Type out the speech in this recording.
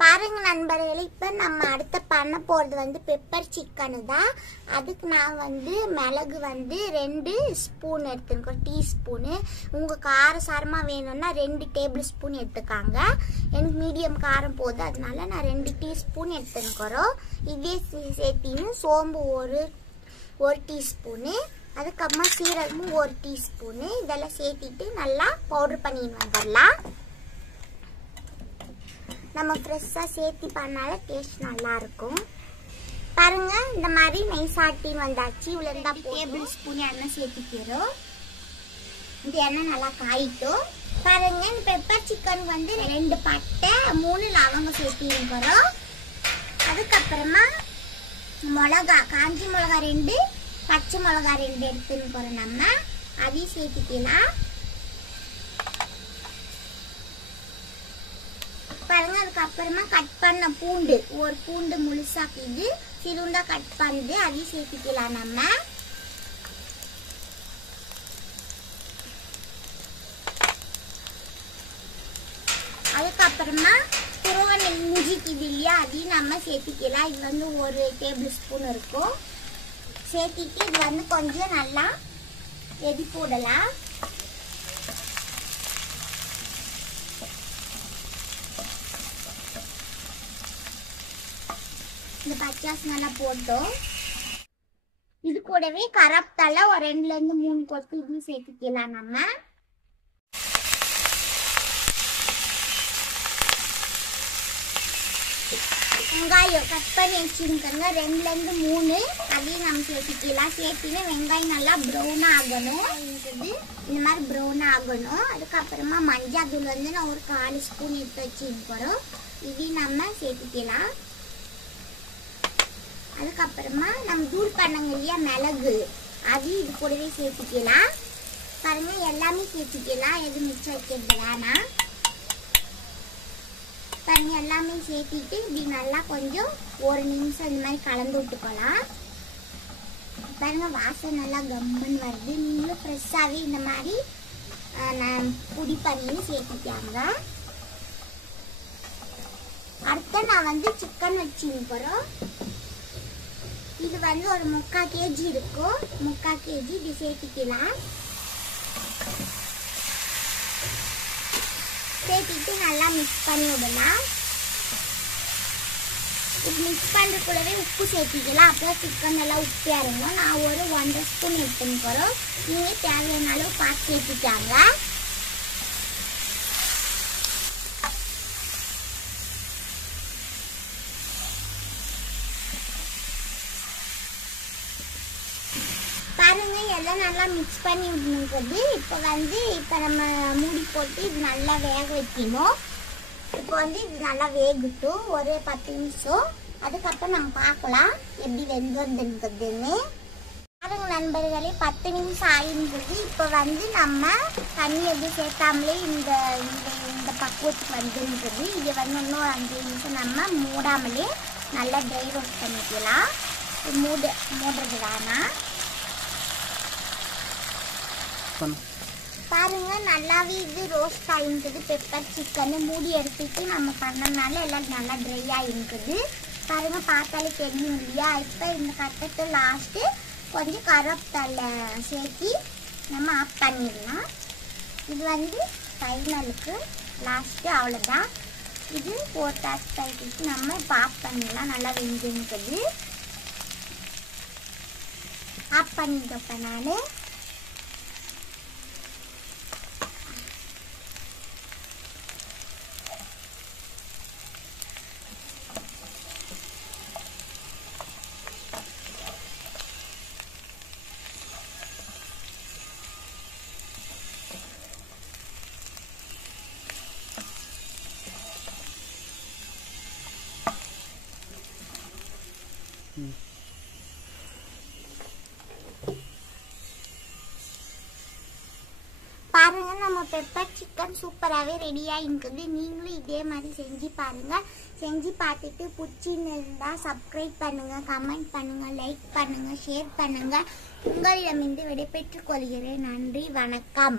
பாருங்க நண்பர்களே, இப்ப நம்ம அடுத்த பண்ண போறது வந்து பெப்பர் சிக்கன் தான். அதுக்கு நான் வந்து மிளகு வந்து 2 ஸ்பூன் எடுத்துக்கிறேன், டீஸ்பூனு. உங்க காரசாரமா வேணும்னா 2 டேபிள் ஸ்பூன் எடுத்துக்காங்க. எனக்கு மீடியம் காரம் போதும், அதனால நான் 2 டீஸ்பூன் எடுத்துக்கிறோம். இதே சேர்த்தின்னு சோம்பு ஒரு டீஸ்பூனு, அதுக்கப்புறமா சீரகமும் 1 டீஸ்பூனு, இதெல்லாம் சேர்த்திட்டு நல்லா பவுடர் பண்ணின்னு வந்துடலாம். நம்ம ஃப்ரெஷ்ஷா சேர்த்து பண்ணால டேஸ்ட் நல்லா இருக்கும். பாருங்க இந்த மாதிரி நைஸ் ஆட்டின்னு வந்தாச்சு. இவ்வளோ இருந்தால் டேபிள் ஸ்பூன் எண்ணெய் சேர்த்துக்கிறோம். இந்த எண்ணெய் நல்லா காயிட்டும். பாருங்க இந்த பெப்பர் சிக்கன் வந்து 2 பட்டை 3 லவங்கம் சேர்த்திருக்கிறோம். அதுக்கப்புறமா மிளகா, காஞ்சி மிளகா 2, பச்சை மிளகா 2 எடுத்துன்னு நம்ம அதையும் சேர்த்துக்கலாம். பாருங்க அதுக்கப்புறமா கட் பண்ண பூண்டு, ஒரு பூண்டு முழுசாக்கிது சிறுண்டா கட் பண்ணுது, அதையும் சேர்த்துக்கலாம் நம்ம. அதுக்கப்புறமா துருவன இஞ்சிக்குது இல்லையா, அதையும் நம்ம சேர்த்துக்கலாம். இது வந்து 1 டேபிள் ஸ்பூன் இருக்கும். சேர்த்திட்டு இது வந்து கொஞ்சம் நல்லா எதி போடலாம். இந்த பச்சாஸ் நல்லா போட்டோம். இது கூடவே கரப்தால ஒரு 2 ல இருந்து 3 கொத்து இது சேர்த்துக்கலாம் நம்ம. வெங்காயம் கட் பண்ணி வச்சுருக்கோங்க 2 ல இருந்து 3, அதையும் நம்ம சேர்த்துக்கலாம். சேர்த்துன்னு வெங்காயம் நல்லா ப்ரௌனா ஆகணும், இந்த மாதிரி ப்ரௌனா ஆகணும். அதுக்கப்புறமா மஞ்சள் தூள் வந்து நான் ஒரு 4 ஸ்பூன் எடுத்து வச்சுருக்கிறோம், இதையும் நம்ம சேர்த்துக்கலாம். அதுக்கப்புறமா நம்ம தூள் பண்ணங்க இல்லையா மிளகு, அதையும் இது கூடவே சேர்த்துக்கலாம். பாருங்க எல்லாமே சேர்த்துக்கலாம், எது மிச்சம் வைக்கிறது வேணாம். பாருங்க எல்லாமே சேர்த்திட்டு இப்படி நல்லா கொஞ்சம் 1 நிமிஷம் இந்த மாதிரி கலந்து விட்டுக்கலாம். பாருங்க வாசனை நல்லா கம்மன் வருது. நீங்களும் ஃப்ரெஷ்ஷாகவே இந்த மாதிரி பொடி பண்ணி சேர்த்துக்காங்க. அடுத்த நான் வந்து சிக்கன் வச்சுருக்கிறோம். இது வந்து ஒரு 3/4 kg இருக்கும், 3/4 kg இது சேர்த்துக்கலாம். சேர்த்துட்டு நல்லா மிக்ஸ் பண்ணி விடலாம். இது மிக்ஸ் பண்ணுறதுக்குள்ளவே உப்பு சேர்த்துக்கலாம், அப்புறம் சிக்கன் நல்லா உப்பு இறங்கும். நான் ஒரு 1.5 ஸ்பூன் எடுத்துன்னு போகிறோம், நீங்கள் தேவையான அளவு பார்த்து சேர்த்துக்காங்க. பாருங்க எல்லாம் நல்லா மிக்ஸ் பண்ணி விடணுங்கிறது. இப்போ நம்ம மூடி போட்டு இது நல்லா வேக வைக்கணும். இப்போ வந்து இது நல்லா வேகட்டும் ஒரு 10 நிமிஷம். அதுக்கப்புறம் நம்ம பார்க்கலாம் எப்படி வெந்துருந்துன்னு. பாருங்க நண்பர்களே 10 நிமிஷம் ஆகிருந்தது. இப்போ வந்து நம்ம தண்ணி எதுவும் சேர்த்தாமலே இந்த இந்த பக்குவத்துக்கு வந்துருந்தது. இது வந்து இன்னும் 5 நிமிஷம் நம்ம மூடாமலே நல்லா ட்ரை ரோஸ்ட் பண்ணிக்கலாம். மூடுறது வேணாம். பாருங்க நல்லாவே இது ரோஸ்ட் ஆகிருக்குது. பெப்பர் சிக்கன் மூடி எடுத்துட்டு நம்ம பண்ணனால எல்லாம் நல்லா ட்ரை ஆகிருக்குது. பாருங்க பார்த்தாலே தெரியும் இல்லையா. இப்போ இந்த கட்டத்தை லாஸ்ட்டு கொஞ்சம் கருவேப்பிலை சேர்த்து நம்ம ஆஃப் பண்ணிடலாம். இது வந்து ஃபைனலுக்கு லாஸ்ட்டு அவ்வளோதான். இது போட்டு ஆஃப் பண்ணிட்டு நம்ம இப்போ ஆஃப் பண்ணிடலாம். நல்லா வெந்துருக்குது. ஆஃப் பண்ணிட்டப்ப நான் பாருங்க நம்ம பெப்பர் சிக்கன் சூப்பராகவே ரெடியாக இருக்குது. நீங்களும் இதே மாதிரி செஞ்சு பாருங்க. செஞ்சு பார்த்துட்டு பிடிச்சிருந்தா சப்ஸ்கிரைப் பண்ணுங்க, கமெண்ட் பண்ணுங்க, லைக் பண்ணுங்க, ஷேர் பண்ணுங்க. உங்களிடமிருந்து விடைபெற்றுக் கொள்கிறேன். நன்றி, வணக்கம்.